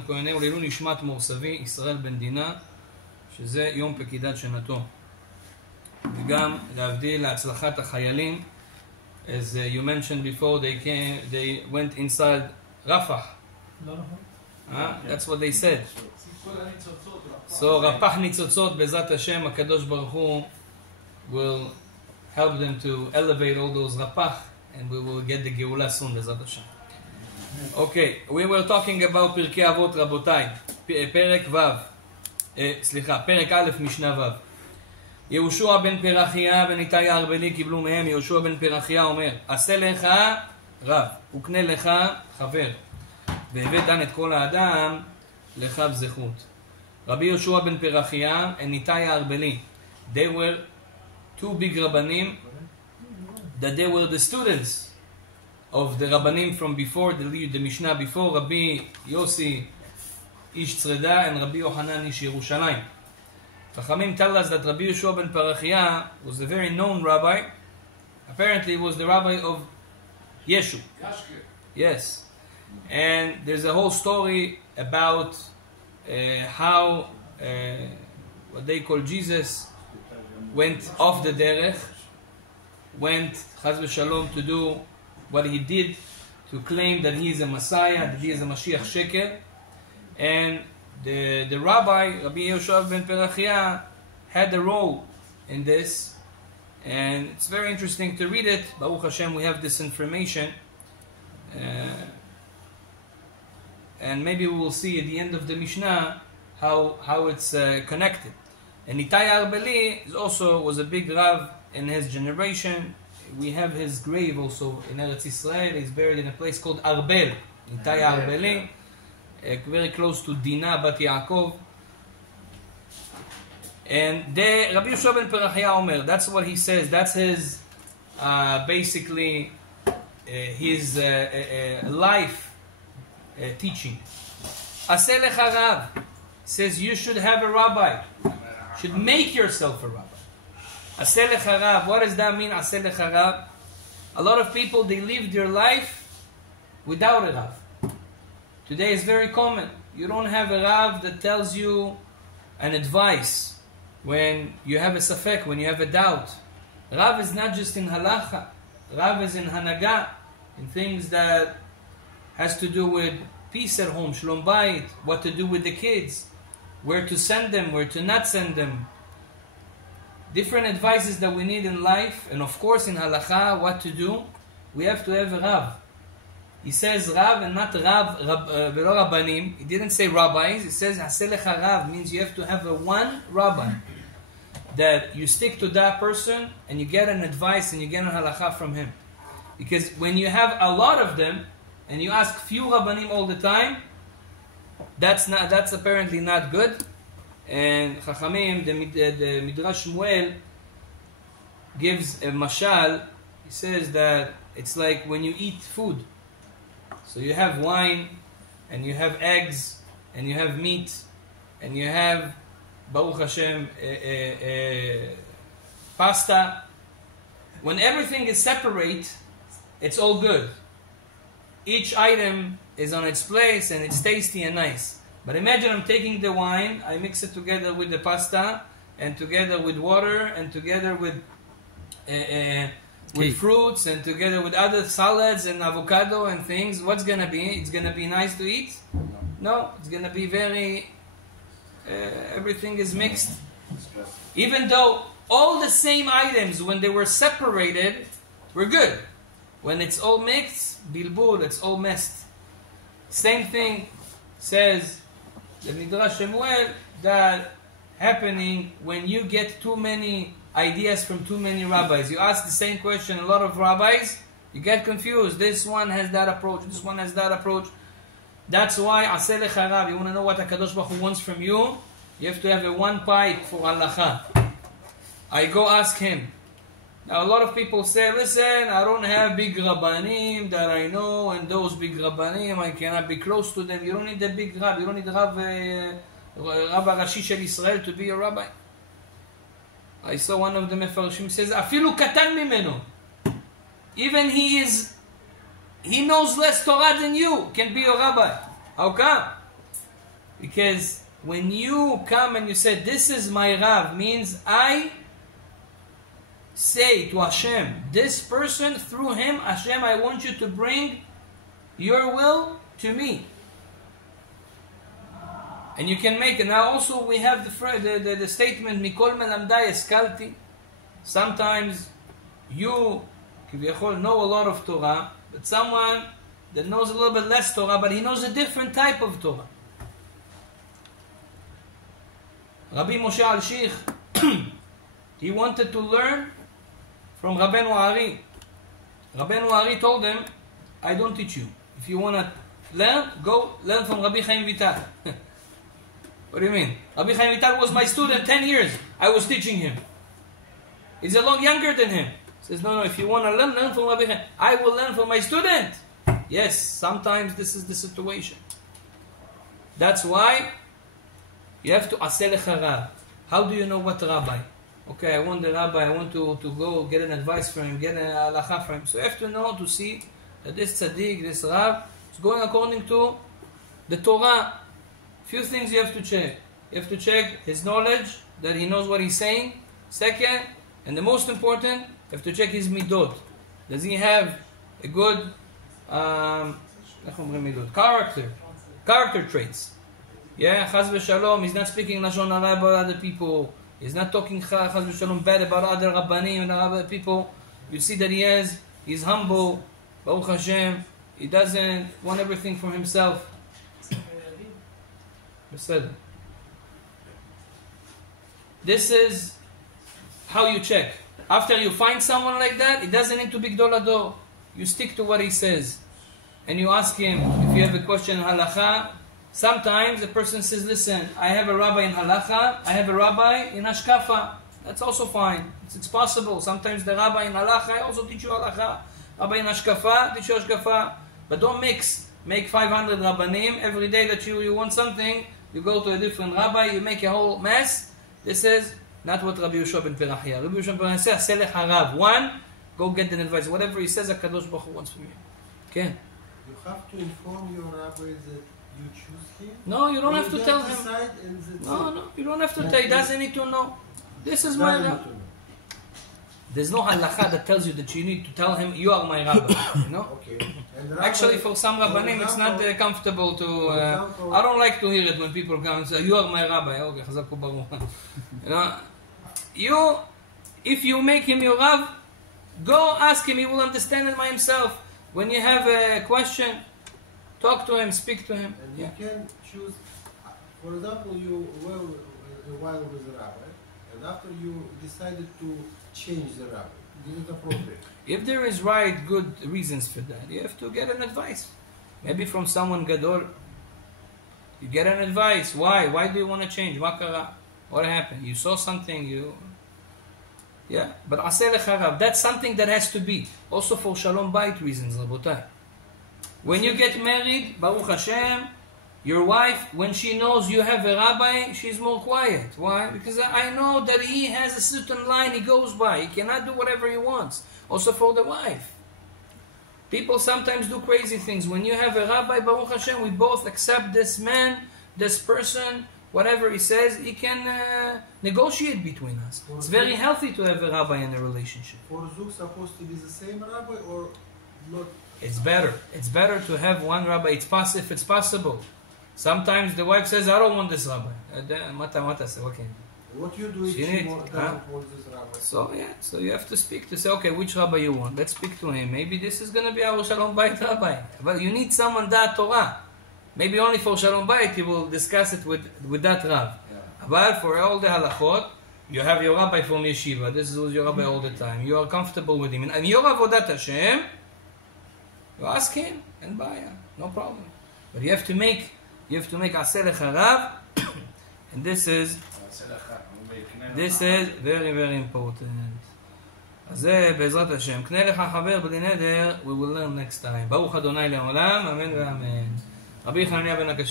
כהני ולעילוי נשמת מור סבי ישראל בן דינה, שזה יום פקידת שנתו, וגם להבדיל להצלחת החיילים. As you mentioned before, they went inside Rafah. That's what they said. So רפ"ח ניצוצות, בעזרת השם הקדוש ברוך הוא will help them to elevate all those רפ"ח, and we will get the גאולה soon בעזרת השם. Okay, we were talking about פרקי אבות, רבותיי. פרק א' משנה ו'. יהושע בן פרחיה וניתאי הארבלי קיבלו מהם. יהושע בן פרחיה אומר, עשה לך רב וקנה לך חבר, והבאת דן את כל האדם לך בזכות. רבי יהושע בן פרחיה וניתאי הארבלי, they were two big רבנים that they were the students of the Rabbanim from before, the Mishnah before, Rabbi Yossi Ish Tzreda and Rabbi Yohanan Ish Yerushalayim. Chachamim tell us that Rabbi Yeshua ben Parachia was a very known rabbi. Apparently he was the rabbi of Yeshu. Yes. And there's a whole story about how what they call Jesus went off the derech, went Chaz v'Shalom to do what he did, to claim that he is a Messiah, that he is a Mashiach Sheker. And the rabbi, Rabbi Yehoshua ben Perachia, had a role in this. And it's very interesting to read it. Baruch Hashem, we have this information. And maybe we will see at the end of the Mishnah how it's connected. And Nitai Arbeli also was a big Rav in his generation. We have his grave also in Eretz Israel. He's buried in a place called Arbel, Nitai Arbeli, very close to Dina Bat Yaakov. And Rabbi Yeshua ben Perachia Omer, that's what he says. That's his basically his life teaching. Aseh lecha Rav says you should have a rabbi, should make yourself a rabbi. Aseh lecha Rav, what does that mean? Aseh lecha Rav. A lot of people, they live their life without a Rav. Today is very common. You don't have a Rav that tells you an advice when you have a safek, when you have a doubt. Rav is not just in halacha. Rav is in hanaga, in things that has to do with peace at home, shalom bayit, what to do with the kids, where to send them, where to not send them. Different advices that we need in life, and of course in halacha, what to do. We have to have a Rav. He says Rav and not Rav, velo Rabbanim. He didn't say rabbis. He says Aseh lecha Rav, means you have to have a one rabbi that you stick to that person and you get an advice and you get an halacha from him. Because when you have a lot of them and you ask few Rabbanim all the time, that's apparently not good. And Chachamim, the Midrash Shmuel gives a mashal. He says that it's like when you eat food. So you have wine, and you have eggs, and you have meat, and you have, Baruch Hashem, pasta. When everything is separate, it's all good. Each item is on its place, and it's tasty and nice. But imagine I'm taking the wine, I mix it together with the pasta, and together with water, and together with fruits, and together with other salads and avocado and things. What's gonna be? It's gonna be nice to eat? No, it's gonna be very... everything is mixed. Even though all the same items, when they were separated, were good. When it's all mixed, bilbul, it's all messed. Same thing says the Midrash Shemuel, that happening when you get too many ideas from too many rabbis. You ask the same question, a lot of rabbis, you get confused. This one has that approach, this one has that approach. That's why Aseh lecha Rav, you want to know what HaKadosh Baruch Hu wants from you? You have to have a one pipe for halacha. I go ask him. Now a lot of people say, listen, I don't have big rabbanim that I know, and those big rabbanim, I cannot be close to them. You don't need a big Rab, you don't need Rabbi Rashi Shel Israel to be a rabbi. I saw one of the Mefarshim says, Afilu katan mimeno. Even he knows less Torah than you, can be a rabbi. How come? Because when you come and you say, this is my Rav, means I say to Hashem, this person, through him, Hashem, I want you to bring your will to me. And you can make it. Now also we have the statement, Mikol melamdai eskalti. Sometimes you know a lot of Torah, but someone that knows a little bit less Torah, but he knows a different type of Torah. Rabbi Moshe Alshich, he wanted to learn from Rabbeinu Ari. Rabbeinu Ari told him, I don't teach you. If you want to learn, go learn from Rabbi Chaim Vital. What do you mean? Rabbi Chaim Vital was my student 10 years. I was teaching him. He's a lot younger than him. He says, no, if you want to learn from Rabbi Chaim, I will learn from my student. Yes, sometimes this is the situation. That's why you have to aseh lecha Rav. How do you know what rabbi? Okay, I want the rabbi, I want to go get an advice from him, get an halacha from him. So you have to know, to see that this tzaddik, this Rav, is going according to the Torah. Few things you have to check. You have to check his knowledge, that he knows what he's saying. Second, and the most important, you have to check his midot. Does he have a good character traits? Yeah, chaz v'shalom, he's not speaking lashon hara about other people. He's not talking chaz v'shalom bad about other rabbanim and other people. You see that he's humble, Baruch Hashem. He doesn't want everything for himself. This is how you check. After you find someone like that, it doesn't need to be Gdol Hador. You stick to what he says. And you ask him, if you have a question in halacha, sometimes a person says, listen, I have a rabbi in halacha, I have a rabbi in hashkafa. That's also fine. It's possible. Sometimes the rabbi in halacha, I also teach you halacha. Rabbi in hashkafa, teach you hashkafa. But don't mix. Make 500 rabbanim. Every day that you want something, you go to a different rabbi, you make a whole mess. This is not what Rabbi Yehoshua ben Perachia. Rabbi Yehoshua ben Perachia says, Selech harav. One, go get an advice. Whatever he says, HaKadosh Baruch Hu wants from you. Okay? You have to inform your rabbi that you choose him? No, you don't have to tell him. No, you don't have to tell. He doesn't need to know. This is my rabbi. There's no halacha that tells you that you need to tell him, you are my rabbi. You know? Okay. Actually, for some rabbanim, it's not comfortable to... I don't like to hear it when people come and say, you are my rabbi. Okay, chazak u'baruch. If you make him your Rav, go ask him. He will understand it by himself. When you have a question, talk to him, speak to him. And you can choose, for example, you were a while with the rabbi, and after you decided to change the rabbi. Is it appropriate? If there is good reasons for that, you have to get an advice. Maybe from someone gadol. You get an advice. Why? Why do you want to change? What happened? You saw something, Yeah, but aseh lecha Rav, that's something that has to be. Also for shalom bayit reasons, Rabotai. When you get married, Baruch Hashem, your wife, when she knows you have a rabbi, she's more quiet. Why? Because I know that he has a certain line he goes by. He cannot do whatever he wants. Also for the wife. People sometimes do crazy things. When you have a rabbi, Baruch Hashem, we both accept this man, this person, whatever he says, he can negotiate between us. It's very healthy to have a rabbi in a relationship. For Zug supposed to be the same rabbi or not? It's better. It's better to have one rabbi. If it's possible. Sometimes the wife says, I don't want this rabbi. What you do if she doesn't want this rabbi? So you have to speak to say, okay, which rabbi you want? Let's speak to him. Maybe this is going to be our Shalom Bayit rabbi. But you need someone that Torah. Maybe only for Shalom Bayit you will discuss it with that Rav. Yeah. But for all the halachot, you have your rabbi from yeshiva. This is your rabbi all the time. You are comfortable with him. And your avodat Hashem, you ask him and baya. No problem. But you have to make aseh lecha Rav, and this is very very important. אז זה בעזרת השם. קנה לך חבר בלי נדר, we will learn next time. ברוך אדוני לעולם, אמן ואמן. רבי חנניה בן הקשה